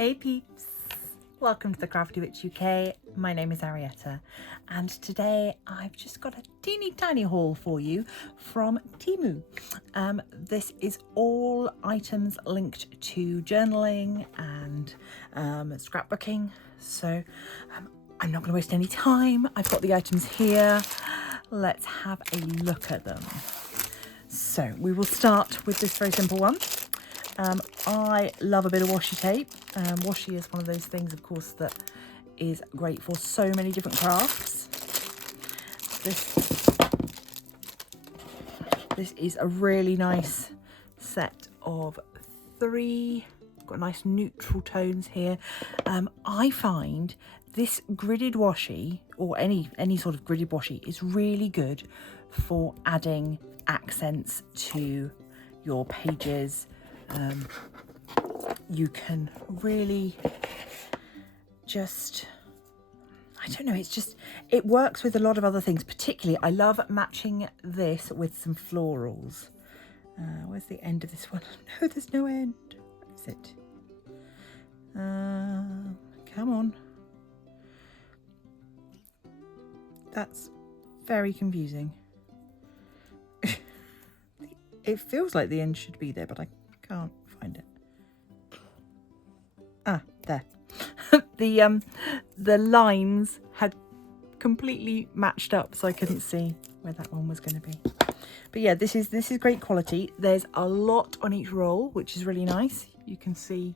Hey peeps, welcome to the Crafty Witch UK. My name is Arietta and today I've just got a teeny tiny haul for you from TEMU. This is all items linked to journaling and scrapbooking, so I'm not going to waste any time. I've got the items here. Let's have a look at them. So we will start with this very simple one. I love a bit of washi tape. Washi is one of those things, of course, that is great for so many different crafts. This is a really nice set of 3. Got nice neutral tones here. I find this gridded washi, or any sort of gridded washi, is really good for adding accents to your pages. You can really just, I don't know, it works with a lot of other things. Particularly, I love matching this with some florals. Where's the end of this one? No, there's no end. Where is it? Come on. That's very confusing. It feels like the end should be there, but I can't find it. Ah, there. The lines had completely matched up, so I couldn't see where that one was going to be. But yeah, this is great quality. There's a lot on each roll, which is really nice. You can see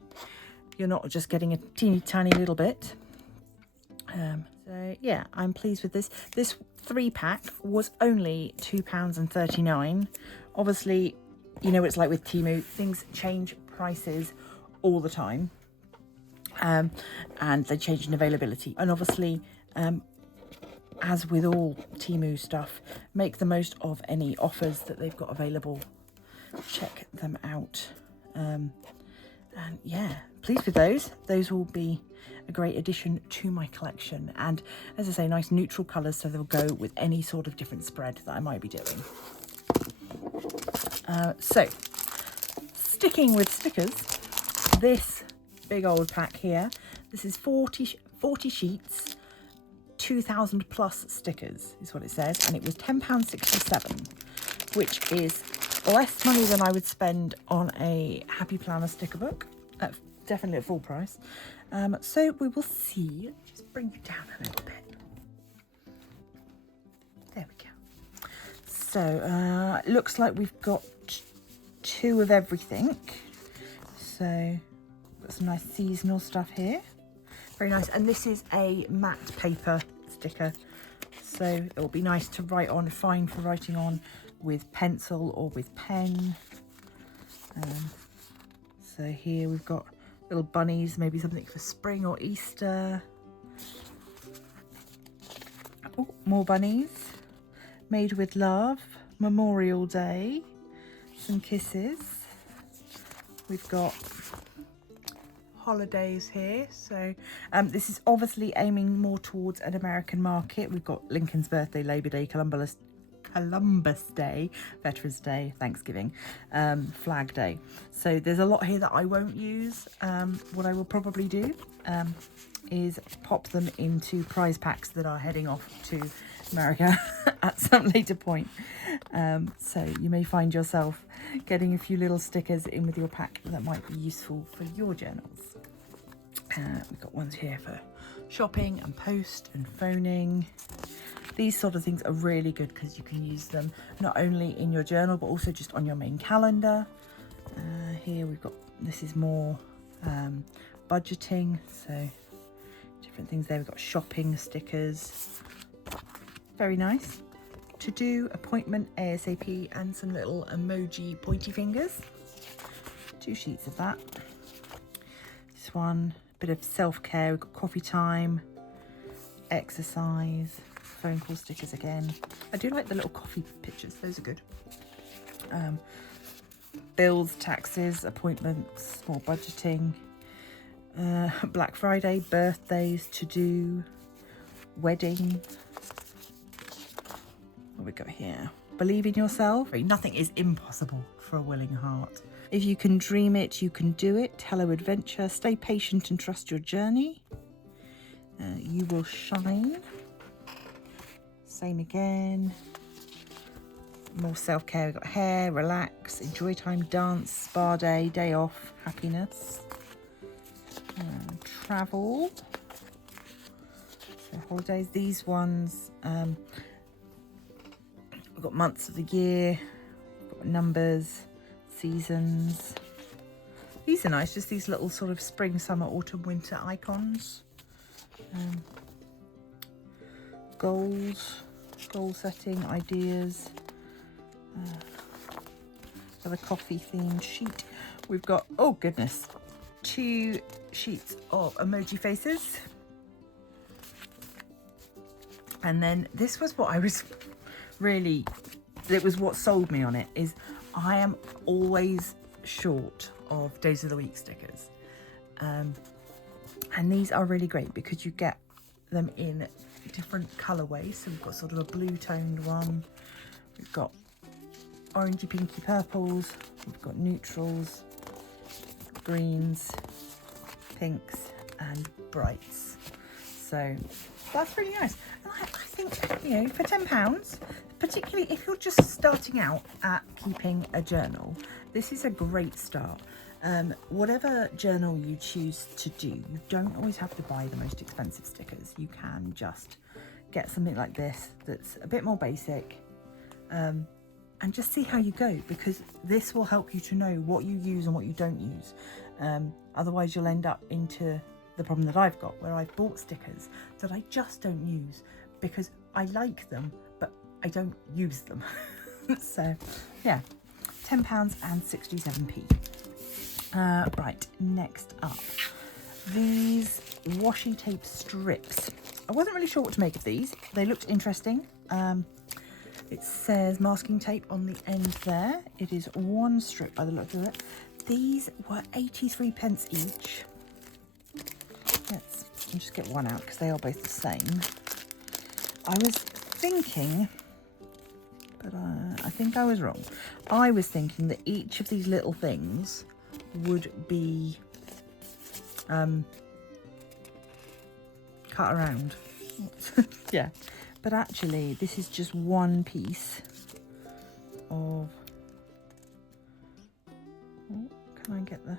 you're not just getting a teeny tiny little bit. So yeah, I'm pleased with this. This 3-pack was only £2.39. Obviously, you know what it's like with TEMU, things change prices all the time, and they change in availability. And obviously, as with all TEMU stuff, make the most of any offers that they've got available. Check them out. And yeah, pleased with those. Those will be a great addition to my collection. And as I say, nice neutral colours, so they'll go with any sort of different spread that I might be doing. So, sticking with stickers, this big old pack here, this is 40 sheets, 2,000 plus stickers is what it says, and it was £10.67, which is less money than I would spend on a Happy Planner sticker book, definitely at full price. So we will see. Just bring it down a little bit. There we go. So it looks like we've got 2 of everything. So got some nice seasonal stuff here. Very nice. And this is a matte paper sticker, so it'll be nice to write on, fine for writing on with pencil or with pen. So here we've got little bunnies, maybe something for spring or Easter. Oh, more bunnies. Made with love, Memorial Day, some kisses. We've got holidays here, so this is obviously aiming more towards an American market. We've got Lincoln's birthday, Labor Day, Columbus Day, Veterans Day, Thanksgiving, Flag Day. So there's a lot here that I won't use. What I will probably do is pop them into prize packs that are heading off to America at some later point. So you may find yourself getting a few little stickers in with your pack that might be useful for your journals. We've got ones here for shopping and post and phoning. These sort of things are really good because you can use them not only in your journal but also just on your main calendar. Here we've got, this is more budgeting, so different things there. We've got shopping stickers, very nice. To do, appointment, ASAP, and some little emoji pointy fingers. 2 sheets of that. This one, bit of self-care. We've got coffee time, exercise, phone call stickers again. I do like the little coffee pictures, those are good. Bills, taxes, appointments, more budgeting. Black Friday, birthdays, to do, wedding. What we got here? Believe in yourself. Nothing is impossible for a willing heart. If you can dream it, you can do it. Hello adventure, stay patient and trust your journey. You will shine. Same again. More self-care. We've got hair, relax, enjoy time, dance, spa day, day off, happiness. Travel. So holidays. These ones, we've got months of the year, we've got numbers, seasons. These are nice, just these little sort of spring, summer, autumn, winter icons. Goals, goal setting, ideas. Another coffee themed sheet. We've got, oh goodness, 2 sheets of emoji faces. And then this was what I was really, it was what sold me on it, is I am always short of days of the week stickers. And these are really great because you get them in different colorways. So we've got sort of a blue toned one. We've got orangey, pinky, purples. We've got neutrals, greens, pinks and brights. So that's really nice. And I think, you know, for £10, particularly if you're just starting out at keeping a journal, this is a great start. Whatever journal you choose to do, you don't always have to buy the most expensive stickers. You can just get something like this that's a bit more basic, and just see how you go, because this will help you to know what you use and what you don't use. Otherwise you'll end up into the problem that I've got, where I've bought stickers that I just don't use because I like them but I don't use them. So yeah, £10 and 67p. Right, next up, these washi tape strips. I wasn't really sure what to make of these. They looked interesting. It says masking tape on the end there. It is 1 strip by the look of it. These were 83p each. Let's just get one out because they are both the same. I was thinking, but I think I was wrong. I was thinking that each of these little things would be cut around. Yeah, but actually this is just one piece of, oh, can I get the,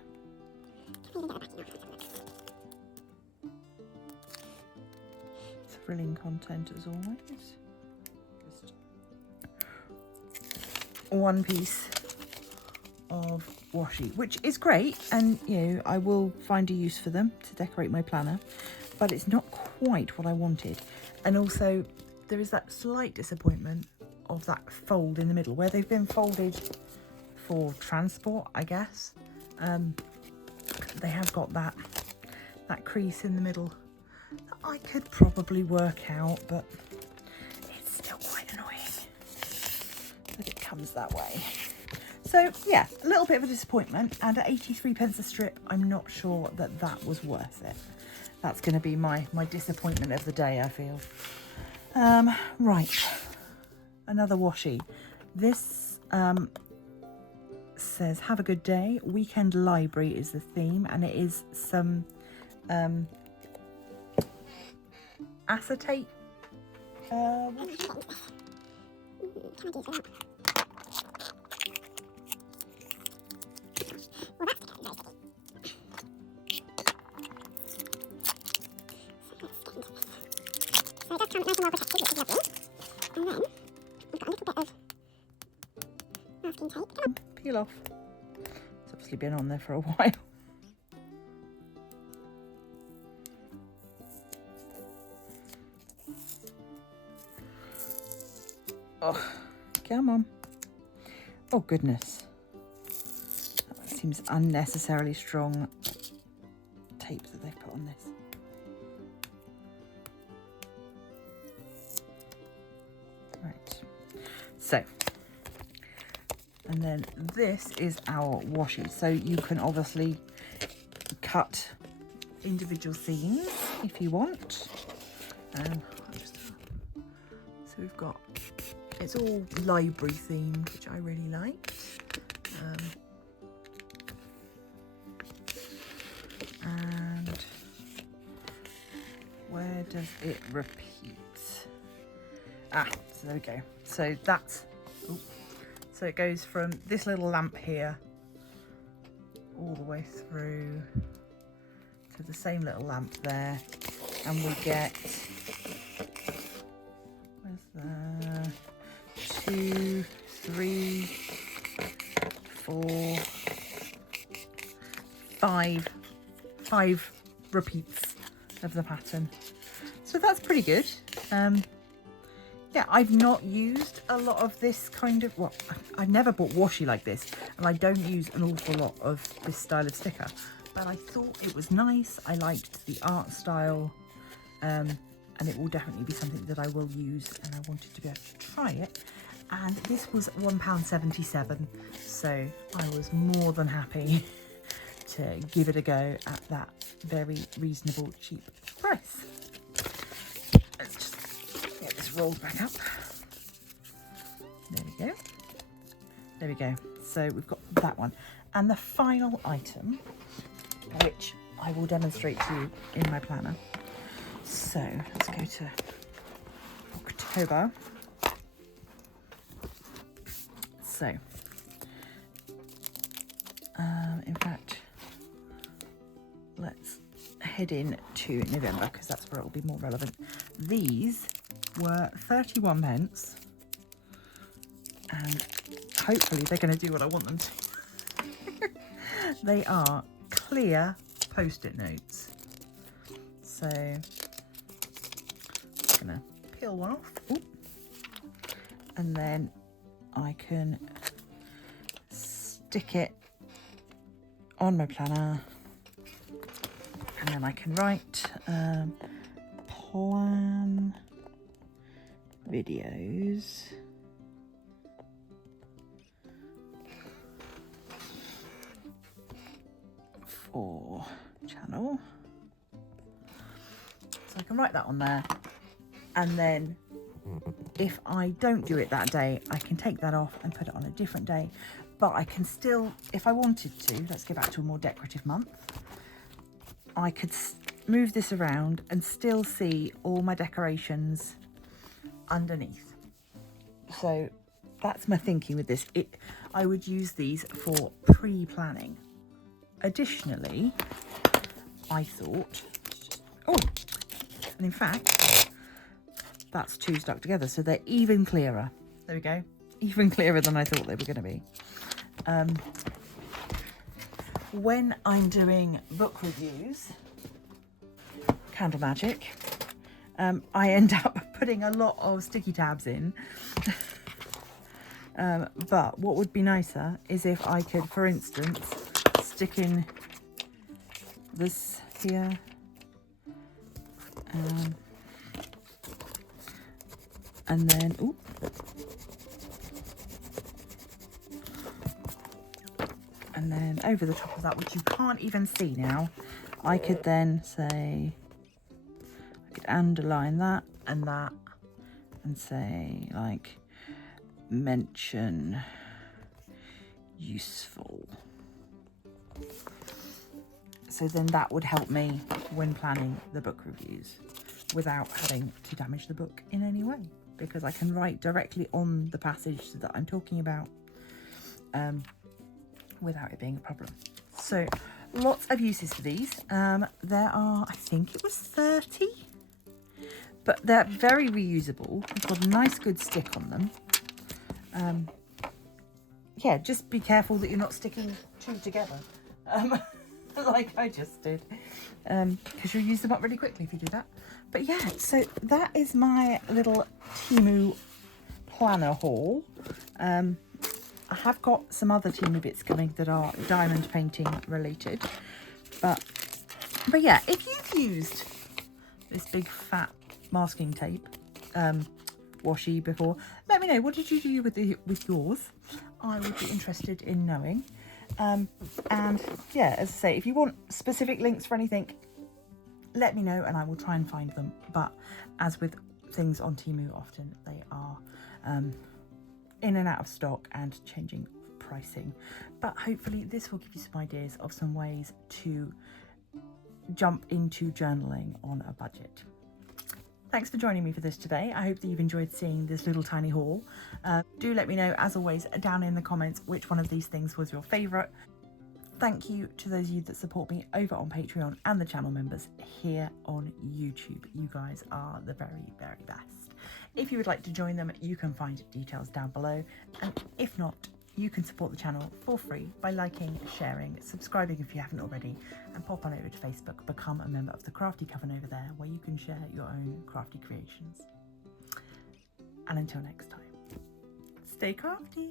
thrilling content as always. Just one piece of washi, which is great, and you know, I will find a use for them to decorate my planner, but it's not quite what I wanted. And also there is that slight disappointment of that fold in the middle where they've been folded for transport, I guess. They have got that crease in the middle that I could probably work out, but it's still quite annoying that it comes that way. So yeah, a little bit of a disappointment, and at 83p a strip, I'm not sure that that was worth it. That's going to be my disappointment of the day, I feel. Right, another washi. This says, have a good day. Weekend library is the theme, and it is some acetate. Peel off. It's obviously been on there for a while. Oh, come on. Oh goodness. That seems unnecessarily strong tape that they've put on this. Right. So, and then this is our washi. So you can obviously cut individual seams if you want. So we've got, it's all library themed, which I really like. does it repeat? Ah, so there we go. So that's, ooh, so it goes from this little lamp here all the way through to the same little lamp there, and we get, where's the 2, 3, 4, 5 repeats of the pattern. So that's pretty good. Yeah, I've not used a lot of this kind of, well, I've never bought washi like this, and I don't use an awful lot of this style of sticker, but I thought it was nice. I liked the art style, and it will definitely be something that I will use, and I wanted to be able to try it. And this was £1.77, so I was more than happy to give it a go at that very reasonable, cheap price. Let's just get this rolled back up. There we go. There we go. So we've got that one. And the final item, which I will demonstrate to you in my planner. So let's go to October. So, in fact, let's head in to November, because that's where it will be more relevant. These were 31 pence, and hopefully they're going to do what I want them to. They are clear post-it notes. So, I'm going to peel one off. Ooh. And then I can stick it on my planner, and then I can write plan videos for channel. So I can write that on there, and then if I don't do it that day, I can take that off and put it on a different day. But I can still, if I wanted to, let's go back to a more decorative month, I could move this around and still see all my decorations underneath. So that's my thinking with this. I would use these for pre-planning. Additionally, I thought, oh, and in fact, that's 2 stuck together, so they're even clearer. There we go, even clearer than I thought they were going to be. When I'm doing book reviews, Candle Magic, I end up putting a lot of sticky tabs in. But what would be nicer is if I could, for instance, stick in this here. And then, ooh, and then over the top of that, which you can't even see now, I could then say, I could underline that, and say, like, mention useful. So then that would help me when planning the book reviews without having to damage the book in any way, because I can write directly on the passage that I'm talking about without it being a problem. So lots of uses for these. There are, I think it was 30, but they're very reusable. They've got a nice good stick on them. Yeah, just be careful that you're not sticking 2 together like I just did, because you'll use them up really quickly if you do that. But yeah, so that is my little TEMU planner haul. I have got some other TEMU bits coming that are diamond painting related, but yeah, if you've used this big fat masking tape washi before, let me know. What did you do with yours? I would be interested in knowing. And yeah, as I say, if you want specific links for anything, let me know and I will try and find them. But as with things on TEMU, often they are in and out of stock and changing pricing. But hopefully this will give you some ideas of some ways to jump into journaling on a budget. Thanks for joining me for this today. I hope that you've enjoyed seeing this little tiny haul. Do let me know, as always, down in the comments which one of these things was your favourite. Thank you to those of you that support me over on Patreon and the channel members here on YouTube. You guys are the very, very best. If you would like to join them, you can find details down below. And if not, you can support the channel for free by liking, sharing, subscribing if you haven't already, and pop on over to Facebook, become a member of the Crafty Coven over there, where you can share your own crafty creations. And until next time, stay crafty.